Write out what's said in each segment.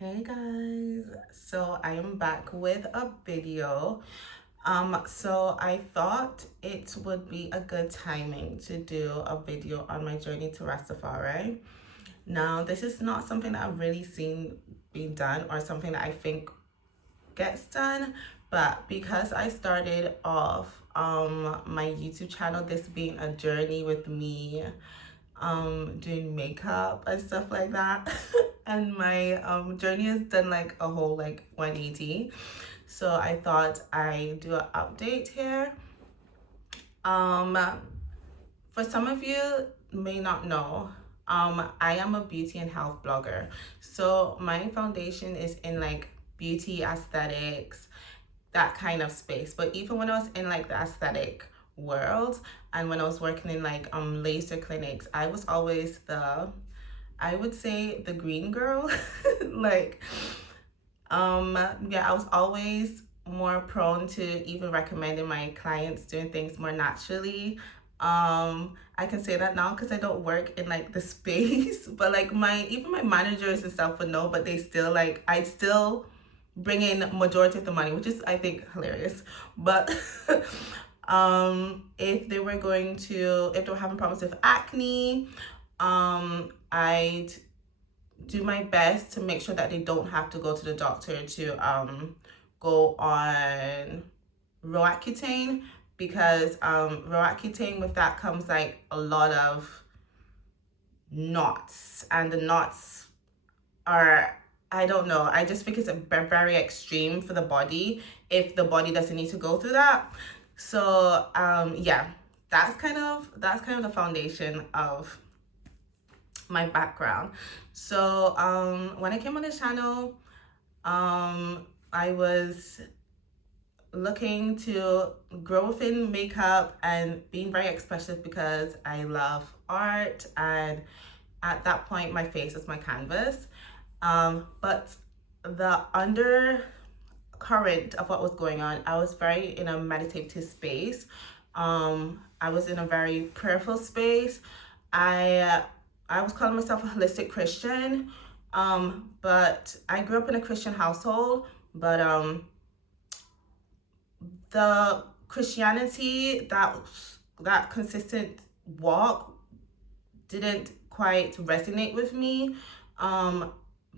Hey guys, so I am back with a video. So I thought it would be a good timing to do a video on my journey to Rastafari. Now, this is not something that I've really seen being done or something that I think gets done, but because I started off my YouTube channel, this being a journey with me doing makeup and stuff like that. And my journey has done like a whole like 180. So I thought I do an update here. Um for some of you may not know, I am a beauty and health blogger. So my foundation is in like beauty aesthetics, that kind of space. But even when I was in like the aesthetic world and when I was working in like laser clinics, I was always I would say the green girl. like yeah, I was always more prone to even recommending my clients doing things more naturally. I can say that now because I don't work in like the space, but like my managers and stuff would know, but they still like I'd still bring in majority of the money, which is I think hilarious. But if they were if they were having problems with acne, I'd do my best to make sure that they don't have to go to the doctor to go on Roaccutane, because Roaccutane, with that comes like a lot of knots, and the knots are, I don't know, I just think it's a very extreme for the body if the body doesn't need to go through that. So yeah, that's kind of the foundation of my background. So when I came on this channel, I was looking to grow within makeup and being very expressive because I love art, and at that point my face is my canvas. But the undercurrent of what was going on, I was very in a meditative space. I was in a very prayerful space. I I was calling myself a holistic Christian, but I grew up in a Christian household, but the Christianity, that consistent walk didn't quite resonate with me,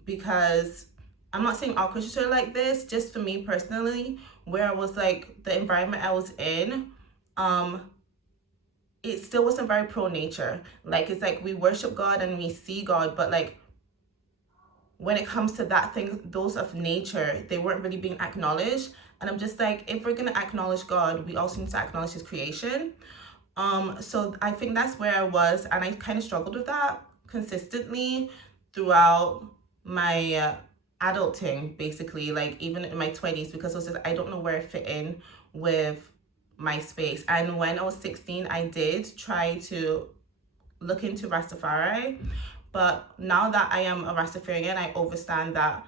because I'm not saying all Christians are like this, just for me personally, where I was like, the environment I was in, um, it still wasn't very pro nature. Like, it's like we worship God and we see God, but like when it comes to that thing, those of nature, they weren't really being acknowledged. And I'm just like, if we're gonna acknowledge God, we also need to acknowledge his creation. So I think that's where I was, and I kind of struggled with that consistently throughout my adulting, basically, like even in my 20s, because I was just, I don't know where I fit in with my space. And when I was 16, I did try to look into Rastafari, but now that I am a Rastafarian, I understand that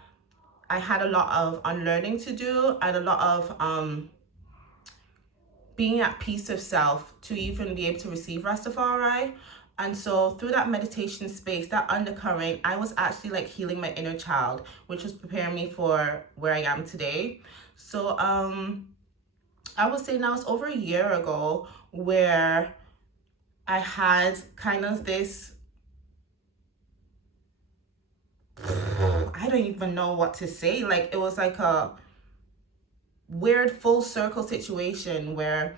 I had a lot of unlearning to do and a lot of being at peace of self to even be able to receive Rastafari. And so through that meditation space, that undercurrent, I was actually like healing my inner child, which was preparing me for where I am today. So I would say now it's over a year ago where I had kind of this, I don't even know what to say. Like, it was like a weird full circle situation where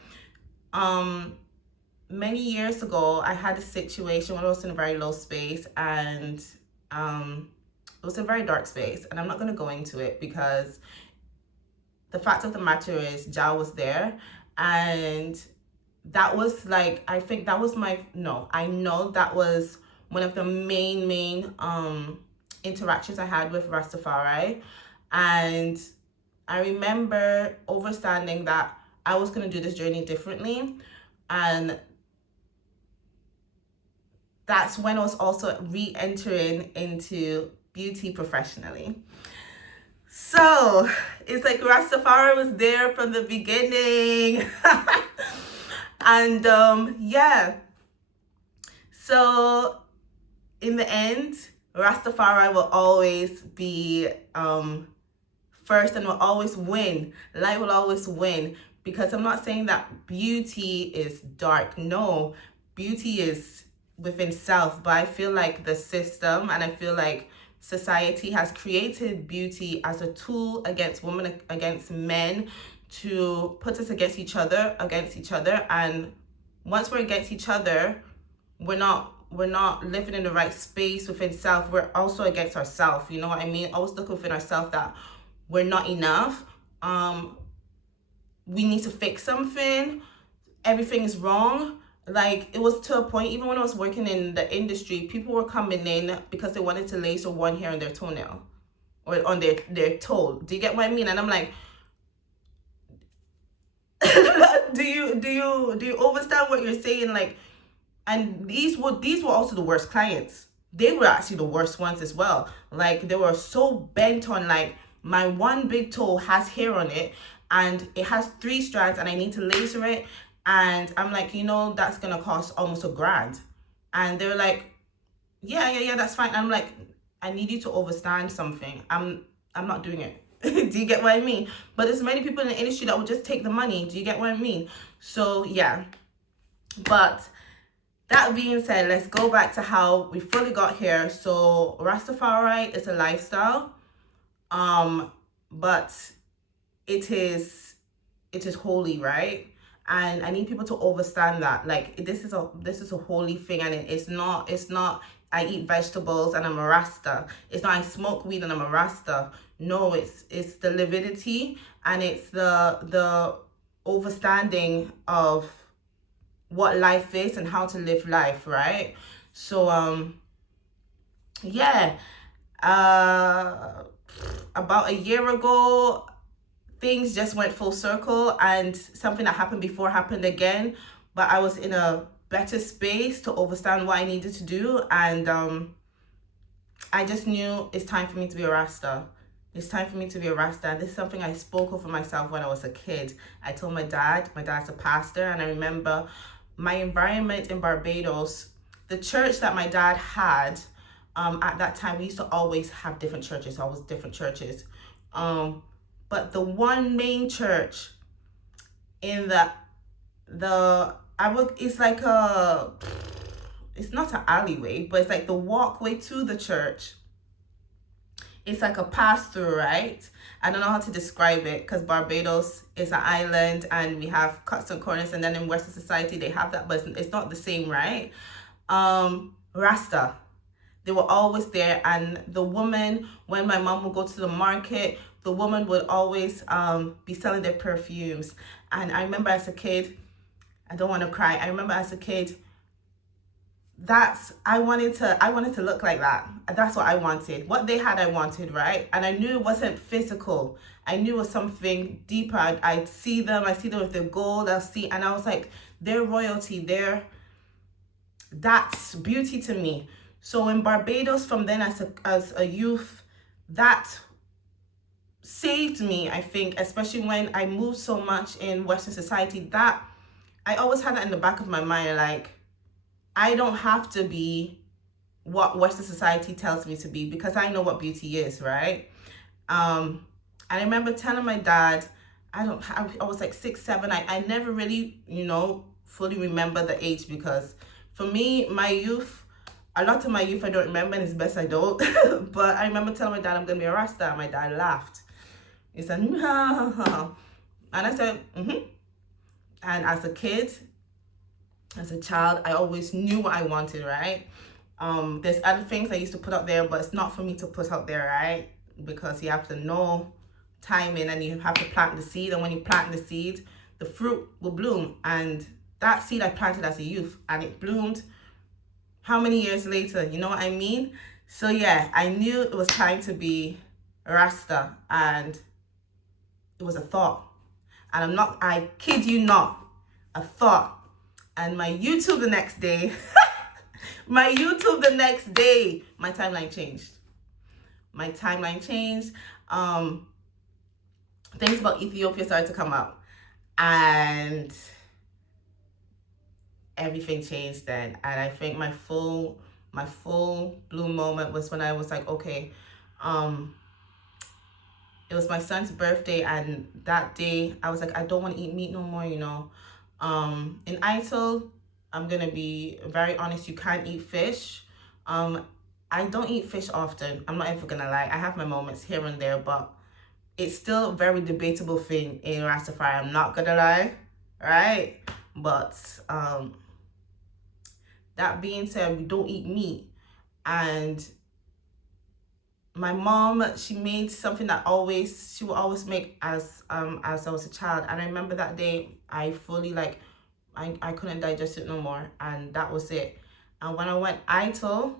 um many years ago I had a situation when I was in a very low space, and it was a very dark space, and I'm not going to go into it because the fact of the matter is Jah was there. And that was like, I think that was my, no, I know that was one of the main interactions I had with Rastafari. And I remember understanding that I was going to do this journey differently. And that's when I was also re-entering into beauty professionally. So it's like Rastafari was there from the beginning. And yeah, so in the end, Rastafari will always be first and will always win. Light will always win. Because I'm not saying that beauty is dark. No, beauty is within self. But I feel like the system and I feel like society has created beauty as a tool against women, against men, to put us against each other. And once we're against each other, we're not living in the right space within self. We're also against ourselves. You know what I mean? Always look within ourselves that we're not enough. We need to fix something. Everything is wrong. Like, it was to a point, even when I was working in the industry, people were coming in because they wanted to lace one hair on their toenail or on their toe. Do you get what I mean? And I'm like, do you understand what you're saying? Like, and these were also the worst clients. They were actually the worst ones as well. Like, they were so bent on, like, my one big toe has hair on it and it has 3 strands and I need to laser it. And I'm like, that's gonna cost almost $1,000. And they were like, yeah, that's fine. And I'm like, I need you to understand something. I'm not doing it. Do you get what I mean? But there's many people in the industry that will just take the money. Do you get what I mean? So yeah. But that being said, let's go back to how we fully got here. So Rastafari is a lifestyle, but it is holy, right? And I need people to understand that, like, this is a holy thing, and it's not I eat vegetables and I'm a Rasta. It's not I smoke weed and I'm a Rasta. No, it's the lividity and it's the understanding of what life is and how to live life, right? So yeah, about a year ago, things just went full circle, and something that happened before happened again, but I was in a better space to understand what I needed to do, and I just knew it's time for me to be a Rasta. It's time for me to be a Rasta. This is something I spoke of for myself when I was a kid. I told my dad's a pastor, and I remember my environment in Barbados, the church that my dad had, at that time, we used to always have different churches, but the one main church in it's like it's not an alleyway, but it's like the walkway to the church. It's like a pass-through, right? I don't know how to describe it because Barbados is an island and we have cuts and corners, and then in Western society they have that, but it's not the same, right? Rasta, they were always there, and the woman, when my mom would go to the market, the woman would always be selling their perfumes. And I remember as a kid, I don't want to cry, I remember as a kid, I wanted to look like that. That's what I wanted. What they had, I wanted, right? And I knew it wasn't physical. I knew it was something deeper. I'd see them with the gold, and I was like, they're royalty, that's beauty to me. So in Barbados, from then as a youth, that saved me, I think, especially when I moved so much in Western society, that I always had that in the back of my mind, like, I don't have to be what Western society tells me to be, because I know what beauty is, right? And I remember telling my dad, I was like 6, 7. I never really, fully remember the age, because for me, my youth, a lot of my youth I don't remember, and it's best I don't. But I remember telling my dad I'm gonna be a Rasta, and my dad laughed. He said, and I said, And as a kid, as a child, I always knew what I wanted, right? There's other things I used to put out there, but it's not for me to put out there, right? Because you have to know timing, and you have to plant the seed, and when you plant the seed, the fruit will bloom. And that seed I planted as a youth, and it bloomed how many years later? You know what I mean? So yeah, I knew it was time to be Rasta, and it was a thought. And I kid you not, a thought. And my YouTube the next day, my timeline changed. Things about Ethiopia started to come up, and everything changed then. And I think my full my full bloom moment was when I was like, okay, it was my son's birthday, and that day I was like, I don't want to eat meat no more, you know. In ITIL, I'm gonna be very honest, you can't eat fish. I don't eat fish often. I'm not even gonna lie. I have my moments here and there, but it's still a very debatable thing in Rastafari. I'm not gonna lie, right? But that being said, we don't eat meat, and my mom, she made something that she would always make as I was a child, and I remember that day I fully like I couldn't digest it no more, and that was it. And when I went ITIL,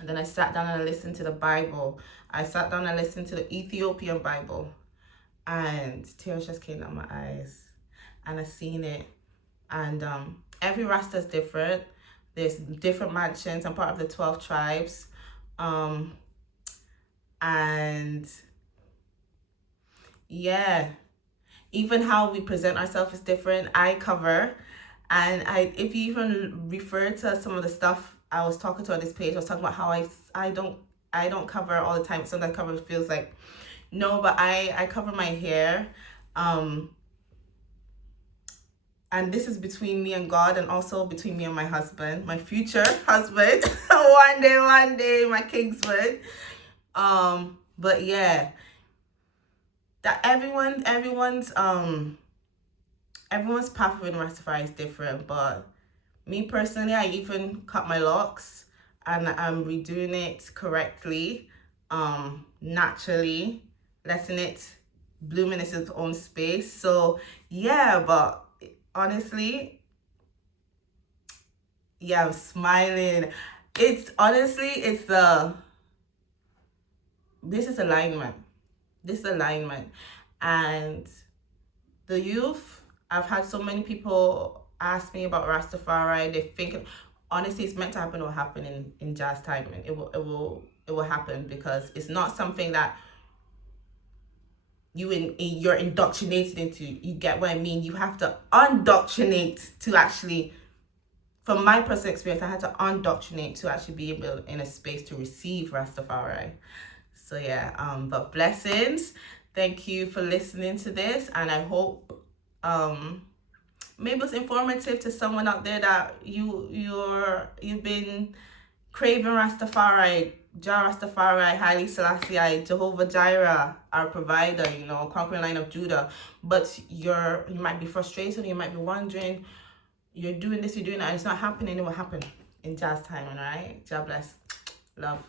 and then I sat down and I listened to the Bible. I sat down and listened to the Ethiopian Bible, and tears just came down my eyes, and I seen it. And every Rasta is different. There's different mansions. I'm part of the 12 tribes. And yeah, even how we present ourselves is different. I cover, and if you even refer to some of the stuff I was talking to on this page, I was talking about how I don't cover all the time. Sometimes cover feels like no, but I cover my hair. And this is between me and God, and also between me and my husband, my future husband. one day, my kingsman. But yeah, that everyone's path within Rastafari is different. But me personally, I even cut my locks, and I'm redoing it correctly, naturally, letting it bloom in its own space. So yeah, but honestly, yeah, I'm smiling. It's this is alignment. And the youth, I've had so many people ask me about Rastafari. They think, honestly, it's meant to happen. It will happen in jazz timing. It will happen, because it's not something that you're indoctrinated into. You get what I mean? You have to undoctrinate to actually. From my personal experience, I had to undoctrinate to actually be able in a space to receive Rastafari. So yeah, but blessings. Thank you for listening to this, and I hope maybe it's informative to someone out there that you've been craving Rastafari, Jah Rastafari, Haile Selassie, Jehovah Jireh, our provider, you know, conquering line of Judah. But you might be frustrated, you might be wondering, you're doing this, you're doing that, and it's not happening. It will happen in Jah's time, all right? Jah bless. Love.